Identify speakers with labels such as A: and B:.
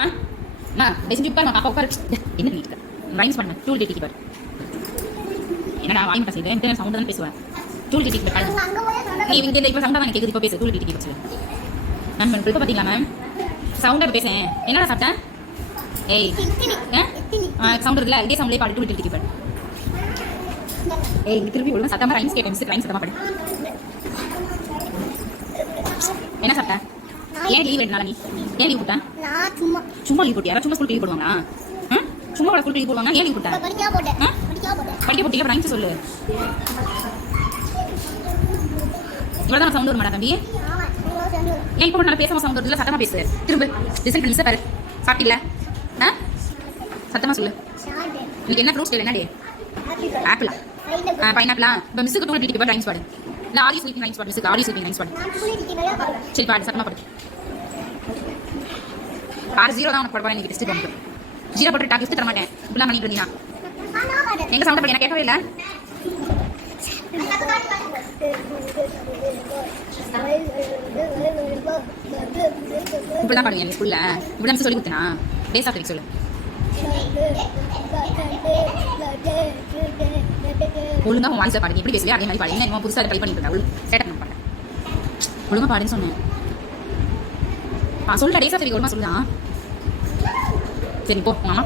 A: அண்ணா டெசிஞ்சு உட்காரு பாப்பா உட்காரு. டே, என்ன பண்ணிட்டு இருக்க? ரைம்ஸ் பண்ண டூல் டிக்கி பாரு. என்னடா வாங்கி மட்டும் செய்யுது என்கிட்ட சவுண்ட் தான் பேசுவேன் டூல் டிக்கி பாரு. நீ இங்க இந்த இப்போ சவுண்டா தான் கேக்குது? இப்போ பேசு. டூல் டிக்கி வச்சு மேம் இப்போ பார்த்தீங்களா மேம் சவுண்டா பேசேன் என்னடா சாப்பிட்டேன் ஏய் சவுண்ட் இருக்குல்ல இதே சவுண்ட்லேயே பாடு. டூல் டிக்கி பாரு ஏய் இங்க திருப்பி விடுங்க சத்தமா ரைம்ஸ் கேட்டேன். மிஸ் ரைம்ஸ் சத்தமா பாடு. என்ன சாப்பிட்ட? ஏன் லீவ் எடுனால நீ? ஏன் லீவ் போட்டேன்
B: நான் சும்மா
A: சும்மா லீவ் போட்டியா சும்மா ஸ்கூல் லீவ் போடுவாங்களா? ம்? சும்மா கூட ஸ்கூல் லீவ் போடுவாங்க ஏன் லீவ் போட்டேன்.
B: படிக்காம போட்டேன்.
A: படிக்க போட்டியில ரைம்ஸ் சொல்லு. இவ்வளவுதான் சவுண்ட் தம்பி? ஏன் இப்போ நான் பேசாம சவுண்ட் வருதுல சத்தமா பேசு. திரும்ப. லிசன் பண்ணி பாரு. சாப்பிட்டில ஆ? சத்தமா சொல்லு. இன்னைக்கு என்ன ஃப்ரூட்ஸ் என்ன டே ஆப்பிள் பைனாப்பிளா இப்போ மிஸ்ஸுக்கு டூ பாடு இல்லை ஆடி ஸ்லீப்பிங் லைன்ஸ் பண்ணு மிஸ்ஸுக்கு ஆடி ஸ்லீப்பிங்
B: லைன்ஸ் பண்ணு
A: சரி பாடு சத்தமா பாடு ஆறு ஜீரோ தான் உனக்கு போட போறேன் இன்னைக்கு டெஸ்ட் பண்ணிட்டு ஜீரோ போட்டு டாக் கிஃப்ட் தர மாட்டேன் இப்படிலாம் பண்ணிட்டு
B: இருந்தீங்க
A: எங்க சவுண்ட் பண்ணி கேட்கவே இல்லை இப்படிதான் தான் என் ஸ்கூல்ல இப்படி சொல்லி கொடுத்தனா டேஸ் ஆஃப் சொல்லு ஒழுங்காக உன் பாடுங்க. எப்படி பேசுவே அதே மாதிரி பாடுங்க. இன்னும் புதுசாக ட்ரை பண்ணிட்டு இருக்கா ஒழுங்கு சேட்டப் பண்ண பாடுறேன் ஒழுங்கா பாடுன்னு சொன்னேன். ஆ சொல்லுடா. டேஸ் சரி ஒழுங்காக சொல்லுதான் சரி போ. மாமா